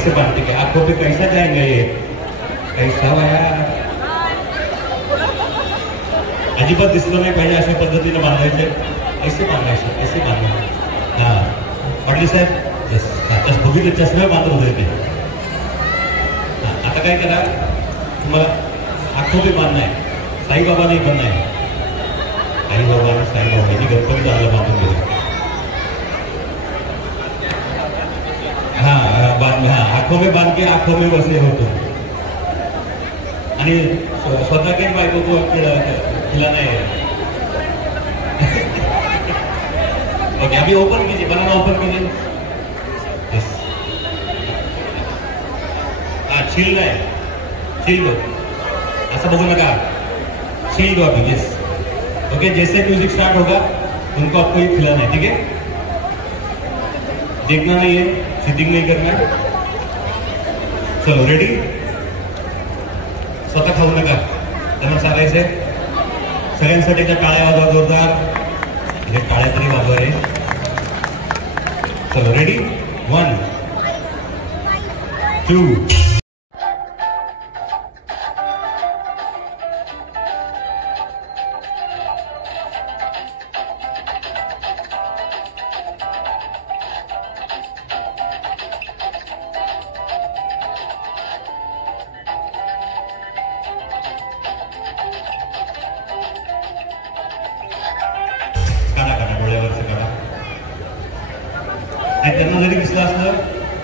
ऐसे बांधते कि आंखों पे कैसा जाएंगे ये, कैसा वाया अजिबात दिसलं नाही पाहिजे अशा पद्धतीने बांधायचे. ऐसे बांधायचे, ऐसे बांधायचे. हा पाटील साहेब यस बघितले चष्मे बांधत होते ते. आता काय करा, तुम्हाला आंखों पे बांधना है. साईबाबा नाही बनना है. साईबाबा आणि साईबाबा यांनी गणपती झालं बांधून गेले. हाँ बाद में, हाँ आंखों में बांध के आंखों में बसे हो तुम. आणि स्वतः के बायको को खिलाना है. ओके अभी ओपन कीजिए, बनाना ओपन कीजिए. यस हाँ छील रहा है, छील दो. ऐसा बगू लगा, छील दो अभी. यस ओके जैसे म्यूजिक स्टार्ट होगा उनको आपको ये खिलाना है. ठीक है, देखना नहीं है, सिटिंग नहीं करना है. चलो रेडी. स्वतः खाऊ नका, त्यांना सांगायचंय सगळ्यांसाठी त्या टाळ्या वाजवा जोरदार. हे टाळ्या तरी वाजवा रे. चलो रेडी 1 2 डोळ्यावरचं काढा. आणि त्यांना जरी दिसलं असलं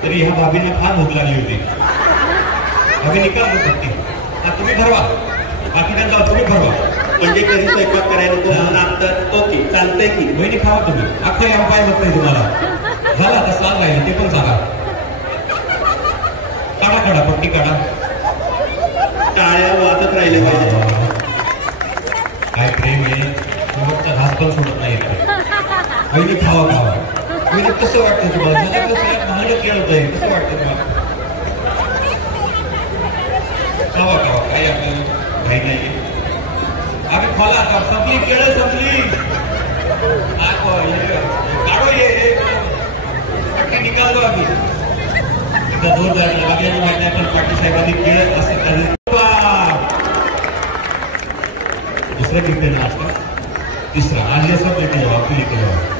तरी ह्या भाभींना फार भूक लागली होती. भाभी निकाल शकते. तुम्ही ठरवा, बाकी त्यांचा तुम्ही ठरवा. म्हणजे कधी स्वयंपाक करायला तो म्हणून आता ओके चालतंय की वहिनी खावा तुम्ही. अख्खा या पाय बघताय तुम्हाला झाला आता साल राहिलं ते पण सांगा. काढा काढा पट्टी काढा. टाळ्या वाजत राहिले पाहिजे. काय प्रेम आहे, शेवटचा घास पण सोडत नाही. वहिनी खावा खावा. वहिनी कसं वाटतं तुम्हाला, जगातलं सगळ्यात महागडं खेळ होत आहे, कसं वाटतं तुम्हाला? खावा खावा, काही आपल्याला काही नाही. आम्ही खोला आता संपली केळं संपली. काढो ये पट्टी निकाल दो आम्ही. इथं जोरदार लागल्याने माहिती नाही, पण पाटील साहेबांनी केळं असं कधी. दूसरा कितने नाच का, तीसरा आज ये सब लेके जाओ, आपको लेके जाओ.